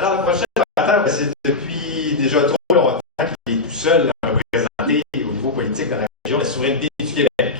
Alors, le prochain orateur, c'est depuis déjà trop longtemps qu'il est tout seul à représenter au niveau politique dans la région la souveraineté du Québec.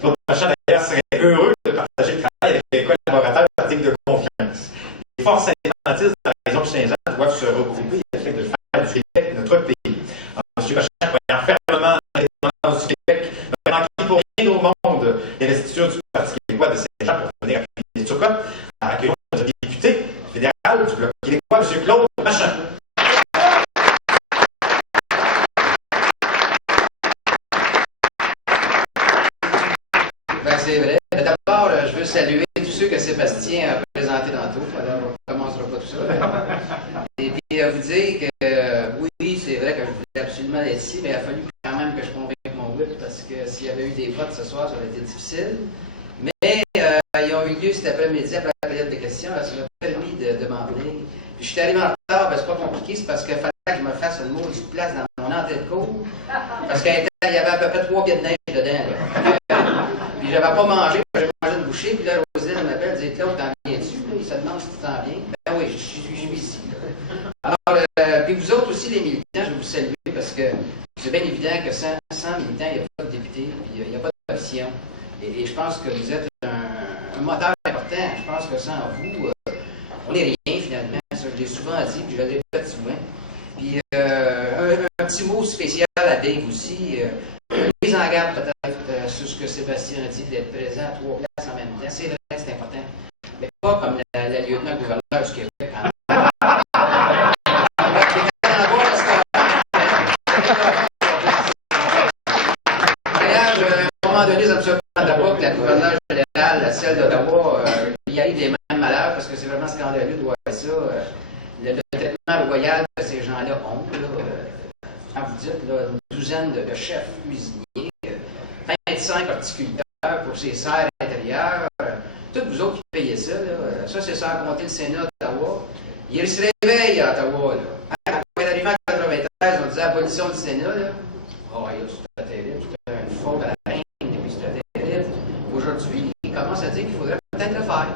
Notre prochain, d'ailleurs, serait heureux de partager le travail avec les collaborateurs dignes de confiance. Les forces indépendantistes dans la région de Saint-Jean doivent se regrouper afin de faire du Québec notre pays. Alors, M. Rochon, croyant fermement à l'indépendance du Québec, ne manquer pour rien au monde l'investiture du Parti québécois de Saint-Jean pour venir appuyer Turcotte, à accueillir notre député fédéral du Bloc québécois, M. Claude Machin. Ben, c'est vrai. D'abord, je veux saluer tous ceux que Sébastien a présentés tantôt. Alors, on ne commencera pas tout ça. Et puis, vous dire que oui, c'est vrai que je voulais absolument être ici, mais il a fallu quand même que je convainque mon whip parce que s'il y avait eu des votes ce soir, ça aurait été difficile. Mais ils ont eu lieu cet après-midi après la période de questions. Là, ça m'a permis de m'en venir. Puis, je suis arrivé en retard, ben, c'est pas compliqué, c'est parce qu'il fallait que je me fasse une maudite place dans mon entrée de cour. Parce qu'il y avait à peu près 3 pieds de neige dedans. Là. Puis j'avais pas mangé, j'ai mangé une bouchée, puis là, Roselyne m'appelle, elle dit Claude, t'en viens-tu? Il se demande si tu t'en viens. Ben oui, je suis ici. Alors, puis vous autres aussi, les militants, je vais vous saluer parce que c'est bien évident que sans militants, il n'y a pas de député, puis il n'y a pas d'option. Et je pense que vous êtes un moteur important. Je pense que sans vous, on n'est rien finalement. Ça, je l'ai souvent dit, puis je le répète souvent. Puis un petit mot spécial à Dave aussi. Une mise en garde peut-être sur ce que Sébastien a dit, d'être présent à 3 places en même temps. C'est vrai, c'est important. Mais pas comme la lieutenant-gouverneur du Québec. D'ailleurs, à un moment donné, ça me surprendra pas que la gouverneure générale, celle d'Ottawa, y ait des mêmes malheurs, parce que c'est vraiment scandaleux de voir ça. Le traitement royal que ces gens-là ont, quand vous dites là, une douzaine de chefs cuisiniers, 25 horticulteurs pour ces serres intérieures, tous vous autres qui payez ça, là, ça c'est sans compter le Sénat d'Ottawa. Il se réveille à Ottawa. Là. Quand on est arrivé en 1993, on disait abolition du Sénat. Là. Oh, c'était terrible, c'était une faute à la reine, et puis c'était terrible. Aujourd'hui, il commence à dire qu'il faudrait peut-être le faire.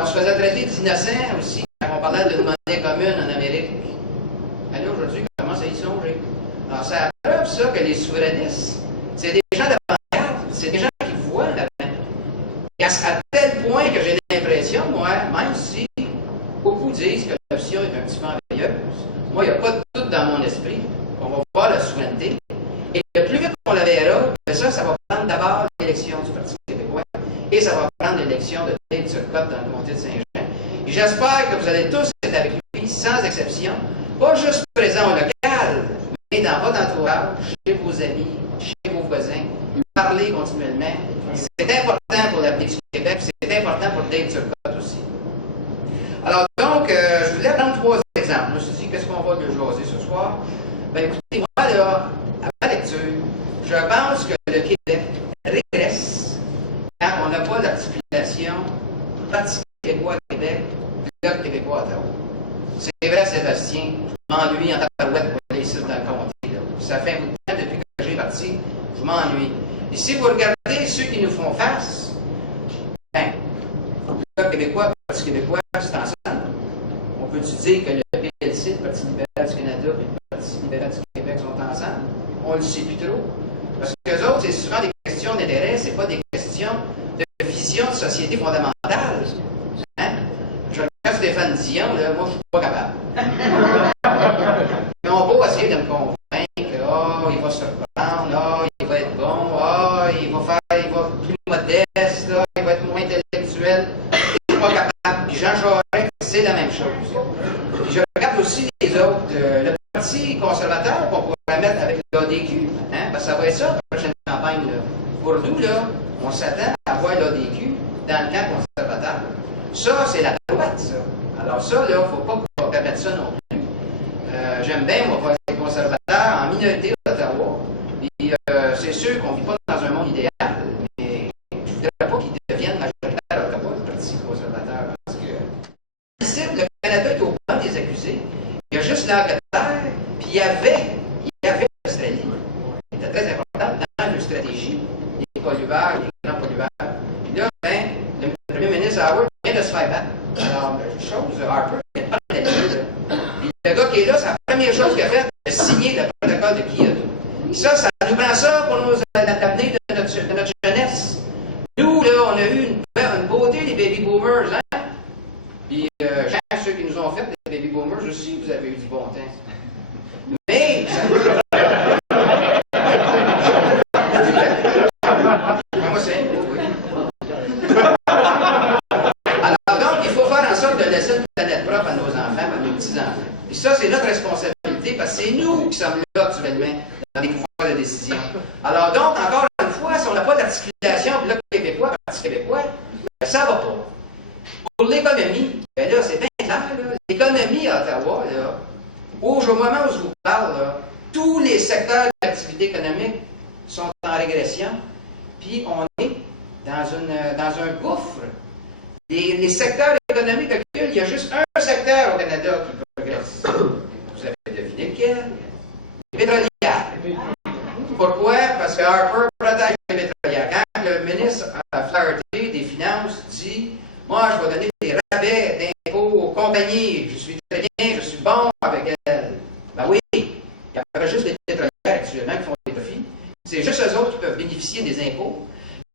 On se faisait traiter d'innocents aussi quand on parlait d'une monnaie commune en Amérique. Mais là, aujourd'hui, il commence à y songer. Alors, ça preuve ça que les souverainistes, c'est des gens d'avant-garde, c'est des gens qui voient là-dedans. Et à tel point que j'ai l'impression, moi, même si beaucoup disent que l'option est un petit peu enveilleuse, moi, il n'y a pas de doute dans mon esprit qu'on va voir la souveraineté. Et le plus vite qu'on la verra, ça va prendre d'abord l'élection du Parti québécois et ça va prendre l'élection de Dave Turcotte dans le comté de Saint-Jean. Et j'espère que vous allez tous être avec lui, sans exception, pas juste présent au local, mais dans votre entourage, chez vos amis, chez vos voisins, parler continuellement. C'est important pour l'avenir du Québec, c'est important pour Dave Turcotte aussi. Alors donc, je voulais prendre 3 exemples. Je me suis dit, qu'est-ce qu'on va le jaser ce soir? Ben écoutez, moi, là, à ma lecture, je pense que le Québec régresse quand on n'a pas l'articulation Parti québécois à Québec, Bloc québécois à Ottawa. C'est vrai, Sébastien, je m'ennuie en tabarouette pour aller ici dans le comté. Là. Ça fait un bout de temps depuis que j'ai parti, je m'ennuie. Et si vous regardez ceux qui nous font face, ben, le Bloc québécois, le Parti québécois, c'est ensemble. On peut-tu dire que le PLC, le Parti libéral du Canada et le Parti libéral du Québec sont ensemble? On ne le sait plus trop. Parce que les autres, c'est souvent des questions d'intérêt, c'est pas des questions de vision de société fondamentale. Hein? Je regarde Stéphane Dion, là, moi, je suis pas capable. Ils ont beau essayer de me convaincre, il va se reprendre, il va être bon, il va être plus modeste, il va être moins intellectuel. Je suis pas capable. Puis Jean Charest, c'est la même chose. Puis je regarde aussi les autres. Le Parti conservateur qu'on pourrait mettre avec l'ADQ, hein, parce que ça va être ça, la prochaine campagne. Là. Pour nous, là, on s'attend à voir l'ADQ dans le camp conservateur. Ça, c'est la droite, ça. Alors ça, là, il ne faut pas qu'on permette ça non plus. J'aime bien, moi, voir les conservateurs en minorité d'Ottawa. Puis c'est sûr qu'on ne vit pas dans un monde idéal, mais je ne voudrais pas qu'ils deviennent majoritaires à Ottawa, le Parti conservateur, parce que ici, le Canada est au banc des accusés. Il y a juste l'Angleterre, puis il y avait l'Australie. C'était très important dans leur stratégie, les pollueurs, les grands pollueurs. Puis là, ben, le premier ministre Howard vient de se faire battre. Alors, chose, Harper, il n'y a pas de première chose qu'il a faite, c'est signer le protocole de Kyoto. Et ça nous prend ça pour l'avenir de notre jeunesse. Nous, là, on a eu une beauté, les baby boomers, hein? Puis, ceux qui nous ont fait, les baby boomers aussi, vous avez eu du bon temps. Mais, moi, c'est un beau, oui. Alors, donc, il faut faire en sorte de laisser une planète propre à nos enfants, à nos petits-enfants. Et ça, c'est notre responsabilité, parce que c'est nous qui sommes là, actuellement, dans les pouvoirs de décision. Alors, donc, encore une fois, si on n'a pas d'articulation, Bloc québécois, Parti québécois, ben, ça ne va pas. Pour l'économie, ben là, c'est bien clair, là. L'économie à Ottawa, là, au moment où je vous parle, là, tous les secteurs d'activité économique sont en régression, puis on est dans un gouffre. Les secteurs économiques reculent, il y a juste un secteur au Canada qui progresse. Vous avez deviné lequel? Les pétrolières. Pourquoi? Parce que Harper protège les pétrolières. Quand le ministre Flaherty des Finances dit « Moi, je vais donner des rabais d'impôts aux compagnies, je suis très bien, je suis bon avec elles. » Ben oui, il y a juste des pétrolières actuellement qui font des profits. C'est juste eux autres qui peuvent bénéficier des impôts.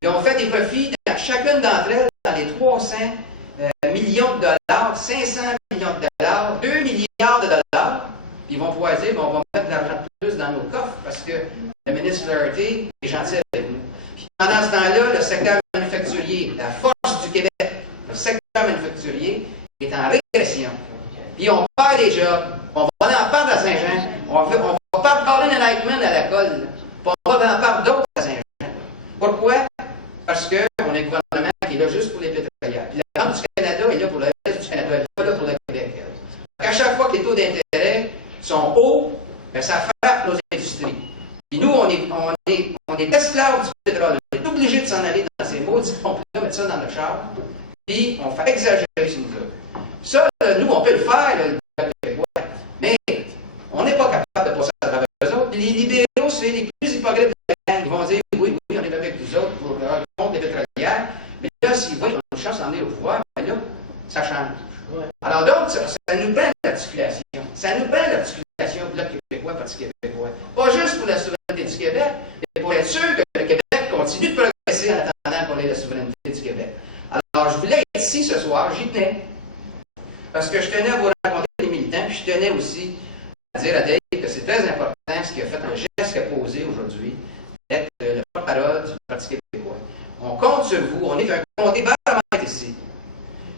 Ils ont fait des profits, chacune d'entre elles, dans les 300 millions de dollars, 500 millions de dollars, 2 milliards de dollars. Ils vont pouvoir dire, bon, on va mettre de l'argent de plus dans nos coffres parce que le ministre Flaherty est gentil avec nous. Puis pendant ce temps-là, le secteur manufacturier, la force du Québec, le secteur manufacturier est en régression. Puis on perd les jobs, on va en perdre à Saint-Jean, on va perdre Colin and Eichmann à la colle, puis on va en perdre d'autres à Saint-Jean. Pourquoi? Parce qu'on a un gouvernement qui est là juste pour les pétrolières. Puis la Banque du Canada est là pour le reste du Canada, elle n'est pas là pour le Québec. À chaque fois que les taux d'intérêt sont hauts, bien, ça frappe nos industries. Puis nous, on est esclaves du pétrole. On est obligés de s'en aller dans ces maudits pompes-là, mettre ça dans notre char, puis on fait exagérer sur nous autres. Ça, nous, on peut le faire, là, le Bloc québécois, mais on n'est pas capable de passer à travers eux autres. Puis les libéraux, c'est les plus hypocrites de la gang. Ils vont dire, oui, on est avec vous autres pour contre les pétrolières, mais là, s'ils voient qu'ils ont une chance d'en aller au pouvoir, bien là, ça change. Alors donc, ça nous prend l'articulation. Ça nous prend l'articulation du Bloc québécois, Parti québécois. Pas juste pour la souveraineté du Québec, mais pour être sûr que le Québec continue de progresser en attendant qu'on ait la souveraineté du Québec. Alors, je voulais être ici ce soir, j'y tenais. Parce que je tenais à vous rencontrer les militants, puis je tenais aussi à dire à Dave que c'est très important ce qu'il a fait, le geste qu'il a posé aujourd'hui, d'être le porte-parole du Parti québécois. On compte sur vous, on est un comté baromètre ici.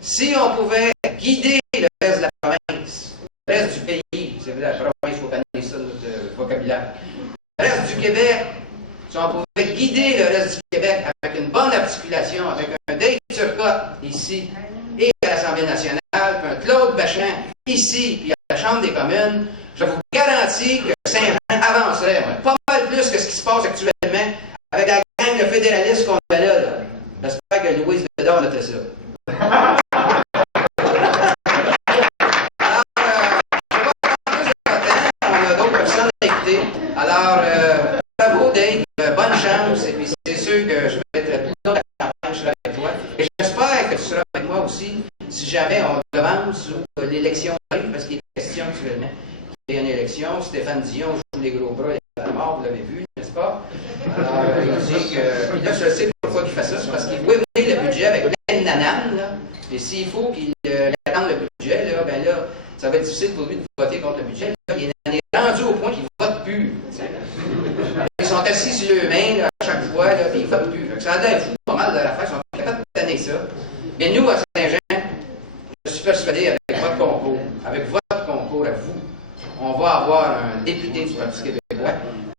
Si on pouvait guider le reste de la province, le reste du pays, c'est vrai, la province, il faut bannir ça de notre vocabulaire, le reste du Québec, si on pouvait guider le reste du Québec avec une bonne articulation, avec un Dave Turcotte ici, et à l'Assemblée nationale, puis un Claude Bachand ici, puis à la Chambre des communes, je vous garantis que Saint-Jean avancerait, pas mal plus que ce qui se passe actuellement avec la gang de fédéralistes qu'on a là. J'espère que Louise Bédard notait ça. Alors, bravo Dave, bonne chance, et puis c'est sûr que je vais être tout la campagne, je serai avec toi. Et j'espère que tu seras avec moi aussi, si jamais on avance ou l'élection arrive, parce qu'il est question actuellement. Il y a une élection, Stéphane Dion joue les gros bras et à la mort, vous l'avez vu, n'est-ce pas? Alors, il dit que. Puis là, je sais pourquoi il fait ça, c'est parce qu'il veut mener le budget avec plein de nananes, là. Et s'il faut qu'il attende le budget, là, ben là, ça va être difficile pour lui de voter contre le budget. Là, il est rendu au point qu'il ne vote plus. Ils sont assis sur eux-mêmes à chaque fois, là, puis ils ne votent plus. Donc, ça a l'air fou, pas mal de l'affaire, ils sont capables de donner ça. Mais nous, à Saint-Jean, je suis persuadé avec votre concours à vous, on va avoir un député du Parti québécois.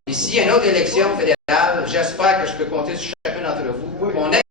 Et s'il y a une autre élection fédérale, j'espère que je peux compter sur chacun d'entre vous pour qu'on ait